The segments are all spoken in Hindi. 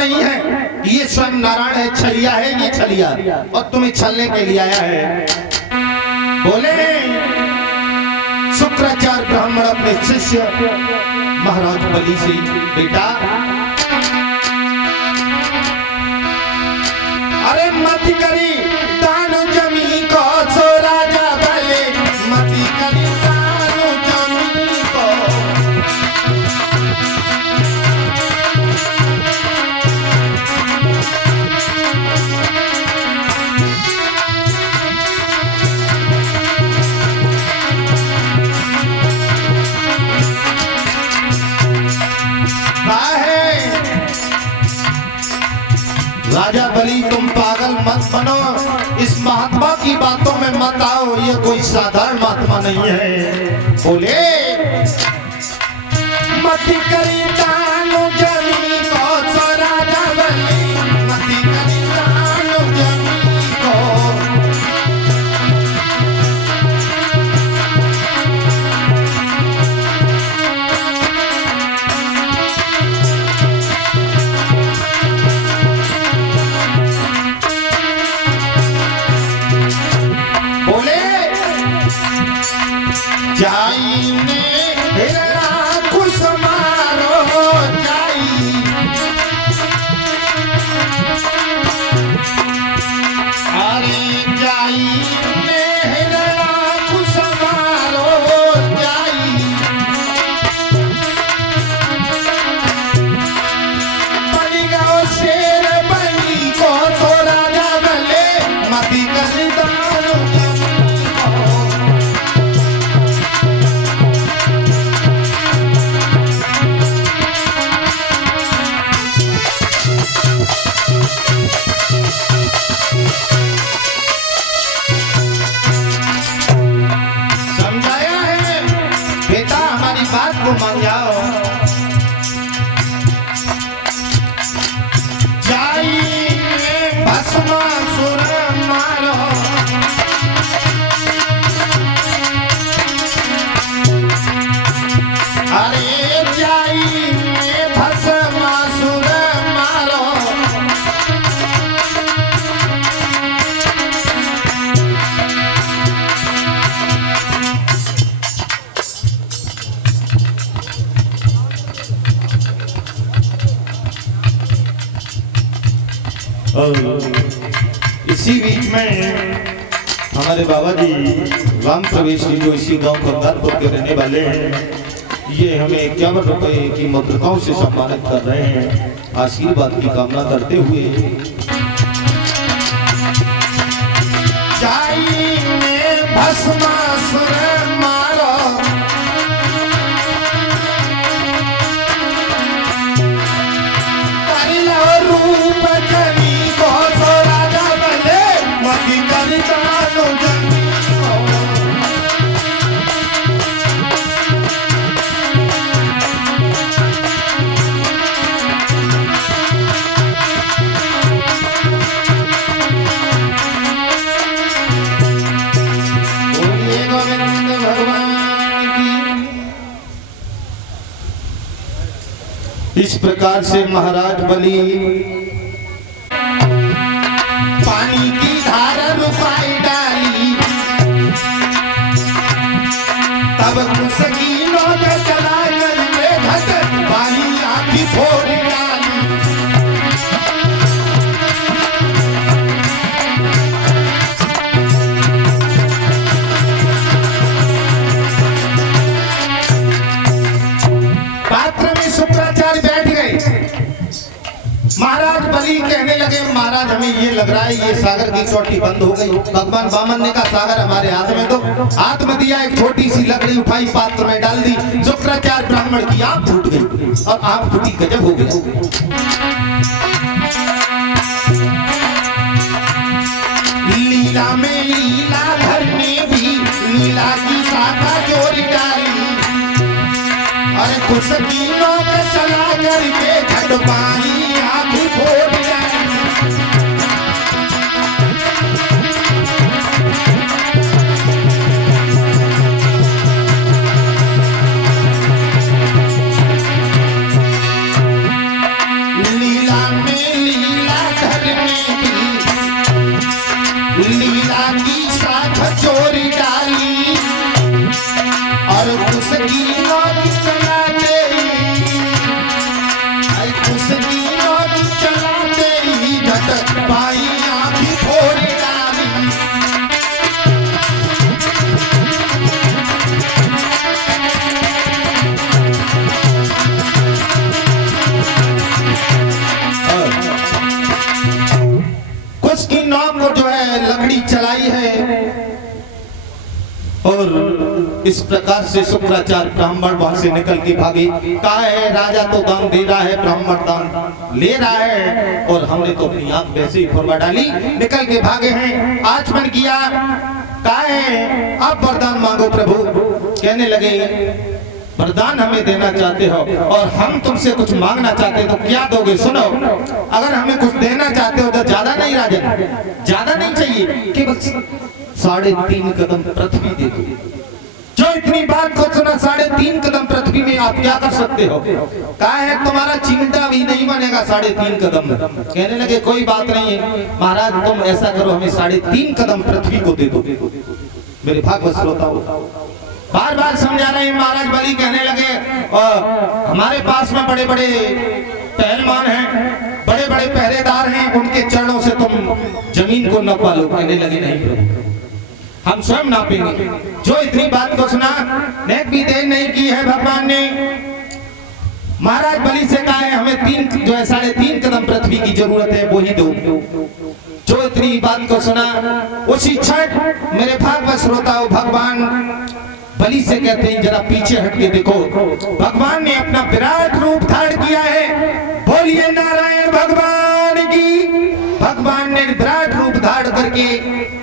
नहीं है, ये स्वयं नारायण है, छलिया है ये छलिया, और तुम्हें छलने के लिए आया है। बोले शुक्राचार्य ब्राह्मण अपने शिष्य महाराज बलि से, बेटा अरे मत करी दान जमी को, सो राजा बले मत करी दान जमी को। राजा बलि तुम पागल मत बनो, इस महात्मा की बातों में मत आओ, ये कोई साधारण महात्मा नहीं है। बोले मत करी दान जमी को, सो राजा बलि मत करी दान जमी को। जाई ने हिरणा खुश मारो जाई, अरे जाई ने हिरणा खुश मारो जाई। बनी गाओ शेर बनी को, सो राजा बले मती कर दानो बात को मान जाओ। जाई में भस्मासुर मारो, अरे जाई में भस्मासुर मारो। इसी बीच में हमारे बाबा जी राम प्रवेश जी जो इसी गांव कंगारपुर के रहने वाले हैं, ये हमें 51 रुपए की मुद्रिकाओं से सम्मानित कर रहे हैं, आशीर्वाद की कामना करते हुए। जाई में भस्मासुर मारो, रूप जमी को, सो राजा बले मती कर दानो जमी को। बोलिए गोविंद भगवान की। इस प्रकार से महाराज बलि पानी की धार रुपाई डाली, तब मुसकीनों ने चला करके घट पानी आँखी फोड़ डाली। पात्र में शुक्राचार्य बैठ गए। महाराज बलि कहने लगे, महाराज हमें ये लग रहा है ये सागर की चोटी बंद हो गई। भगवान वामन ने कहा सागर हमारे हाथ में दो। हाथ में दिया, एक छोटी सी लकड़ी उठाई, पात्र में डाल दी। शुक्राचार्य ब्राह्मण की आंख फूट गई, और आंख फूटी गजब हो गया। लीला में लीला धरने भी लीला की शाखा जोड़ी डाली, अरे कुछ कीलों पे चला करके झट पानी आँखी फोड़ डाली। लीला में और इस प्रकार से शुक्राचार्य ब्राह्मण वहां से निकल के भागे। कहा है राजा तो दान दे रहा है, ब्राह्मण दान ले रहा है, और हमने तो अपनी आंख वैसे ही फुरवा डाली, निकल के भागे हैं। आचमन किया, कहा है आप वरदान मांगो प्रभु। कहने लगे वरदान हमें देना चाहते हो और हम तुमसे कुछ मांगना चाहते हो तो क्या दोगे? सुनो, अगर हमें कुछ देना चाहते हो तो ज्यादा नहीं राजन, ज्यादा नहीं चाहिए, केवल 3.5 कदम पृथ्वी दे दो। जो इतनी बात को सुना, 3.5 कदम पृथ्वी में आप क्या कर सकते हो? कहा है तुम्हारा चिमटा भी नहीं बनेगा 3.5 कदम में। कहने लगे कोई बात नहीं है महाराज, तुम ऐसा करो हमें 3.5 कदम पृथ्वी को दे दो। मेरे भागवत श्रोताओं, बार बार समझा रहे हैं महाराज बलि। कहने लगे हमारे पास में बड़े बड़े पहलवान हैं, बड़े बड़े पहरेदार हैं, उनके चरणों से तुम जमीन को नपा लो। कहने लगे नहीं प्रभु, हम स्वयं नापेंगे। जो इतनी बात को सुना, नेक भी देर नहीं की है भगवान ने। महाराज बलि से कहा है हमें 3.5 कदम पृथ्वी की जरूरत है, वो ही दो। जो इतनी बात को सुना, उसी क्षण मेरे भागवत श्रोताओं भगवान बलि से कहते हैं जरा पीछे हट के देखो, भगवान ने अपना विराट रूप धारण किया है। बोलिए नारायण भगवान की। भगवान ने विराट रूप धारण करके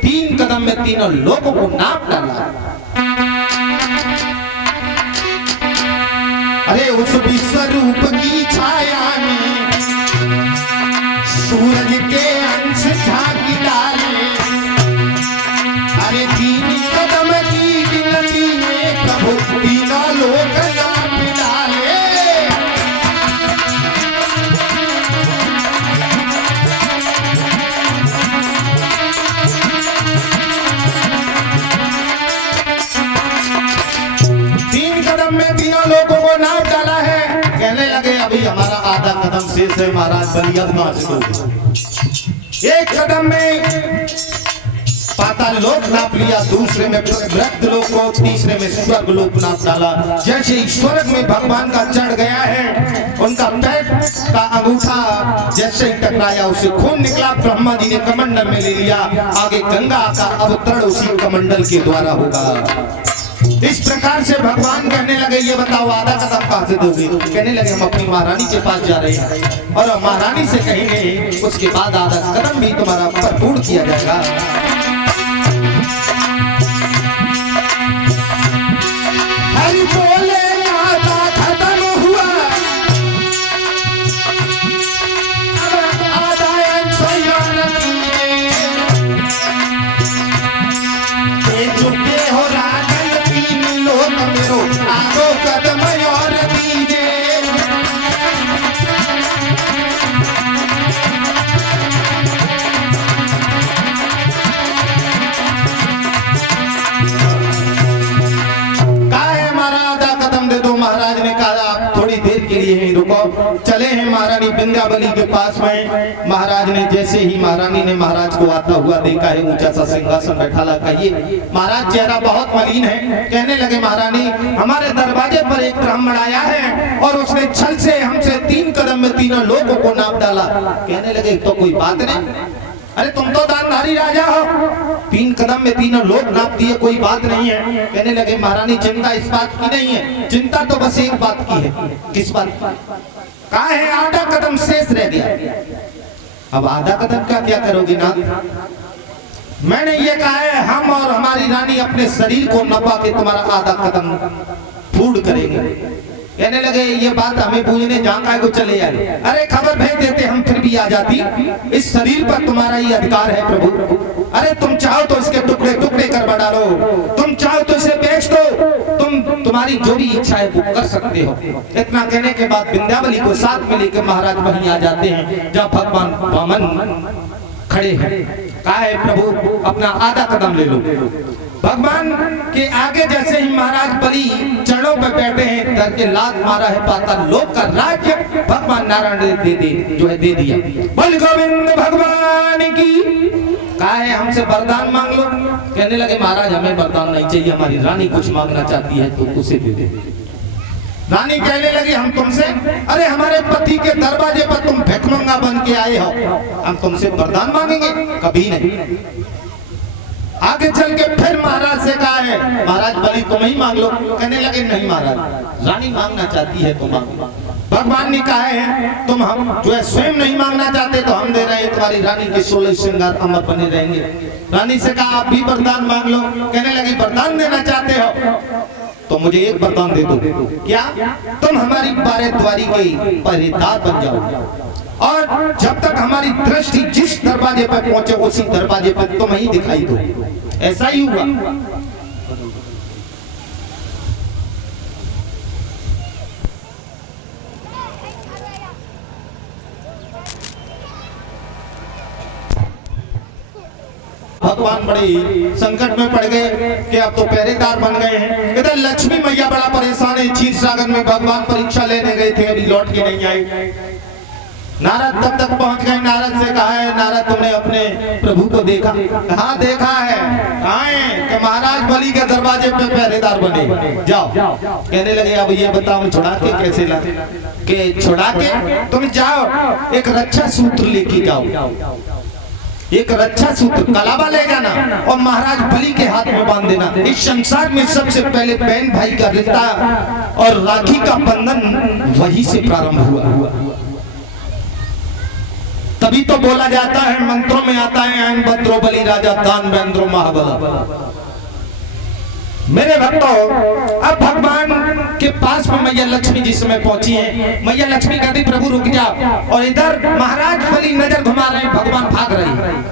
3 कदम में तीनों लोगों को नाप डाला। अरे उस विश्वरूप की छाया में सूरज के अंश झांकी डाले। अरे 3 कदम की गिनती में प्रभु तीनों लोग नाप डाले। लोगों को नाप डाला है। कहने लगे अभी हमारा आधा कदम शेष है महाराज बलि, अब कहां से दोगे? 1 कदम में पाताल लोक नाप लिया, दूसरे में वृद्ध लोक को, तीसरे में स्वर्ग लोक नाप डाला। जैसे ही स्वर्ग में भगवान का चढ़ गया है, उनका पैर का अंगूठा जैसे ही टकराया उसे खून निकला। ब्रह्मा जी ने कमंडल में ले लिया। आगे गंगा का अवतरण उसी कमंडल के द्वारा होगा। इस प्रकार से भगवान कहने लगे ये बताओ आधा कदम कहां से दोगे? कहने लगे हम अपनी महारानी के पास जा रहे हैं और महारानी से कहेंगे उसके बाद आधा कदम भी तुम्हारा भरपूर किया जाएगा। हरि बोले आधा खत्म हुआ, आधा चुके हो मेरो आगो कदम और दीजे। महाराज ने कहा आप थोड़ी देर के लिए ही रुको। चले हैं महारानी विंध्यावली के पास में। महाराज ने जैसे ही महारानी ने महाराज को आता हुआ देखा है, ऊंचा सा सिंहासन बैठा ला, कहिए महाराज चेहरा बहुत मलिन है। कहने लगे महारानी हमारे दरवाजे पर एक ब्राह्मण आया है और उसने छल से हमसे 3 कदम में तीनों लोगों को नाप डाला। कहने लगे तो कोई बात नहीं, अरे तुम तो दानधारी राजा हो, 3 कदम में तीनों लोग नाप दिए, कोई बात नहीं है। कहने लगे महारानी चिंता इस बात की नहीं है, चिंता तो बस एक बात की है। किस बात? कहा है आधा कदम शेष रह गया। अब आधा कदम का क्या करोगी ना? मैंने ये कहा है हम और हमारी रानी अपने शरीर को नपा के तुम्हारा आधा कदम फूड करेंगे। कहने लगे ये बात हमें पूछने जहाँ को चले आए, अरे खबर भेज देते हम फिर भी आ जाती। इस शरीर पर तुम्हारा ही अधिकार है प्रभु। अरे तुम चाहो तो इसके टुकड़े टुकड़े कर बढ़ा लो, तुम चाहो तो इसे बेच दो, तुम्हारी जो भी इच्छा है वो कर सकते हो। इतना कहने के बाद विंध्यावली को साथ में लेकर महाराज वहीं आ जाते हैं जहाँ भगवान वामन खड़े हैं। कहा है प्रभु अपना आधा कदम ले लो। भगवान के आगे जैसे ही महाराज बलि चरणों पर बैठे हैं, धर के लात मारा है, पाताल लोक का राज्य भगवान नारायण ने दे दिया। बोल गोविंद भगवान की। कहा है हमसे वरदान मांग लो। कहने लगे महाराज हमें वरदान नहीं चाहिए, हमारी रानी कुछ मांगना चाहती है तो उसे दे दे। रानी कहने लगी हम तुमसे, अरे हमारे पति के दरवाजे पर तुम भिखमंगा बन के आए हो, हम तुमसे वरदान मांगेंगे? कभी नहीं। आगे चल के फिर महाराज से कहा है, महाराज बलि तुम ही मांग लो। कहने लगे नहीं महाराज, रानी मांगना चाहती है तो मांगो। भगवान ने कहा है तुम हम जो है स्वयं नहीं मांगना चाहते तो हम दे रहे हैं, तुम्हारी रानी के 16 श्रृंगार अमर बने रहेंगे। रानी से कहा आप भी वरदान मांग लो। कहने लगी वरदान देना चाहते हो तो मुझे एक वरदान दे दो। क्या? तुम हमारी 12 द्वारी के पहरेदार बन जाओ और जब तक हमारी दृष्टि जिस दरवाजे पर पहुंचे उसी दरवाजे पर तुम ही दिखाई दो। ऐसा ही हुआ। भगवान बड़े संकट में पड़ गए कि अब तो पहरेदार बन गए हैं। इधर लक्ष्मी मैया बड़ा परेशान है। क्षीर सागर में भगवान परीक्षा लेने गए थे, अभी लौट के नहीं आए। नारद तब तक पहुंच गए। नारद से कहा है नारद तुमने अपने प्रभु को देखा? हाँ देखा है। कहाँ है? कि महाराज बलि के दरवाजे पे पहरेदार बने। जाओ। कहने लगे अब ये बताओ छुड़ा के कैसे ला? के छुड़ा के तुम जाओ एक रक्षा सूत्र लेके जाओ, एक रक्षा सूत्र कलावा ले जाना और महाराज बलि के हाथ में बांध देना। इस संसार में सबसे पहले बहन भाई का रिश्ता और राखी का बंधन वहीं से प्रारंभ हुआ। तभी तो बोला जाता है, मंत्रों में आता है अन भद्रो बलि राजा दान बेंद्रो महाबला। मेरे भक्तों, अब भगवान के पास में मैया लक्ष्मी जिस समय पहुंची है, मैया लक्ष्मी कहती प्रभु रुक जाओ। और इधर महाराज बलि नजर घुमा रहे हैं, भगवान भाग रहे हैं।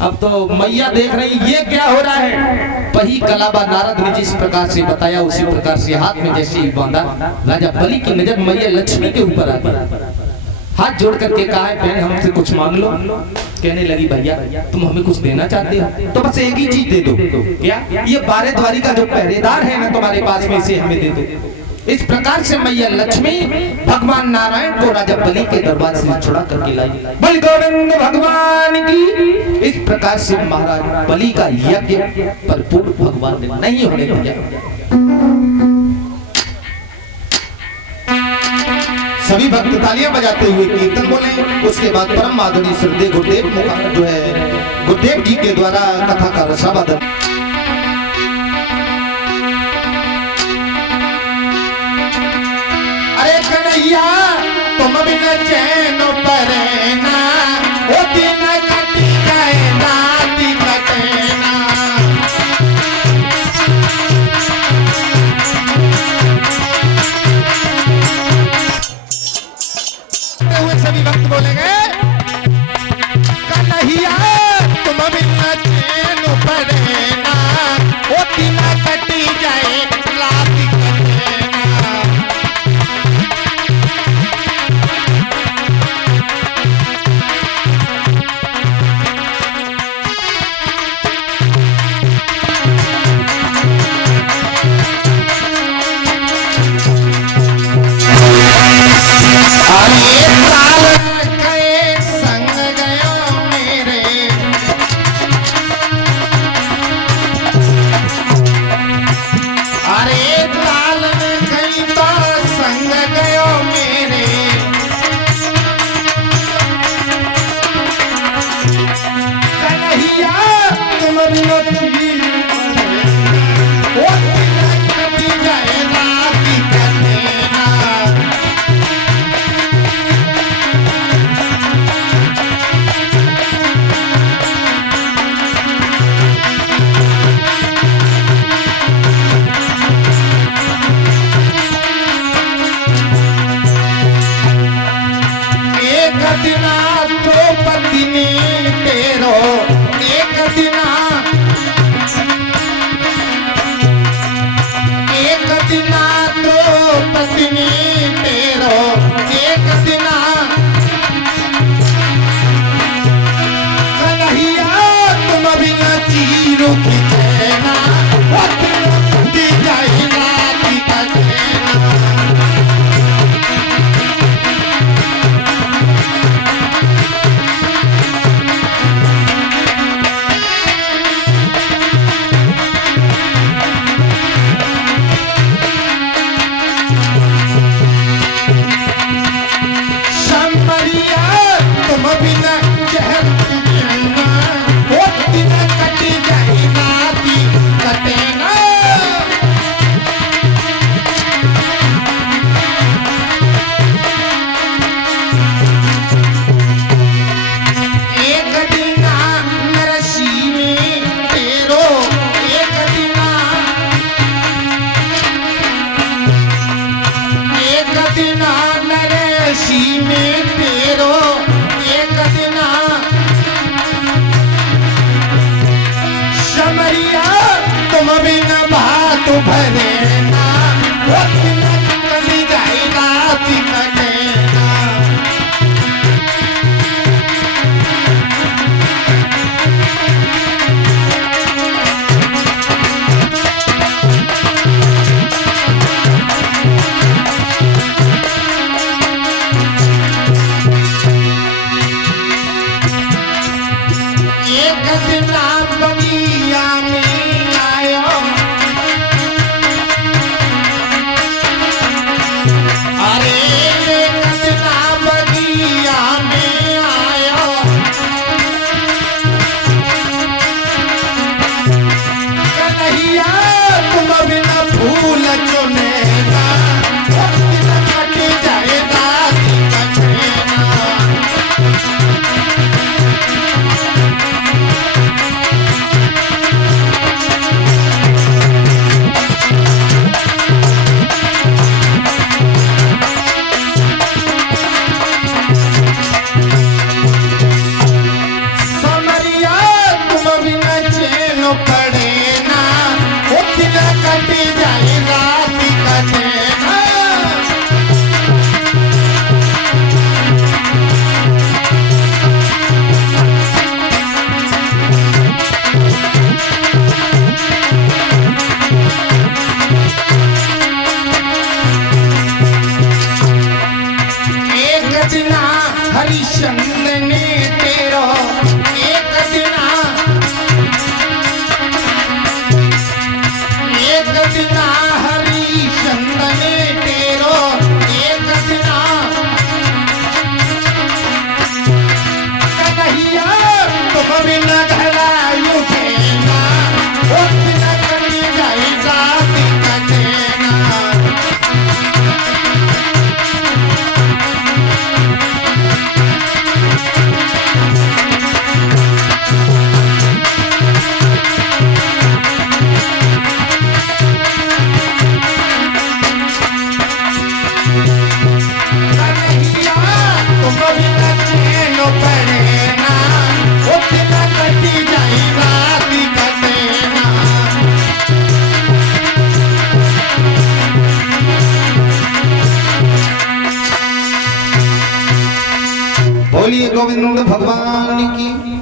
अब तो मैया देख रही ये क्या हो रहा है। वही कलाबा नारद ने जिस प्रकार से बताया उसी प्रकार से हाथ में जैसे ही बांधा, राजा बलि की नजर मैया लक्ष्मी के ऊपर आ गई। हाथ जोड़ करके कहा है बहन हमसे कुछ मांग लो। कहने लगी भैया तुम हमें कुछ देना चाहते हो तो बस एक ही चीज दे दो। क्या? ये 12 द्वारी का जो पहरेदार है ना तुम्हारे पास में, इसे हमें दे दो। इस प्रकार से मैया लक्ष्मी भगवान नारायण को राजा बलि के दरबार से छुड़ा करके लाई। बलि गोविंद भगवान की। इस प्रकार से महाराज बलि का यज्ञ परिपूर्ण भगवान ने नहीं होने दिया। सभी भक्त तालियां बजाते हुए कीर्तन बोले। उसके बाद परम माधुरी श्रद्धेय गुरुदेव जो है गुरुदेव जी के द्वारा कथा का रसावादन। अरे कन्हैया तुम बिना चैन परेना, ओ दिन कट गए रात कटेना। सभी भक्त बोलेंगे कन्हैया तुम बिना चैन परेना, ओ दिन कटी जाए रात कटेना। बिना जहर हरिश्चंद्र ने तेरो एक दिन हरिश्चंद्र ने तेरो एक दिन कन्हैया तुम बिना घरायु देना वो बिना कटी जाई जाति का देना। बोलिए गोविंद भगवान की।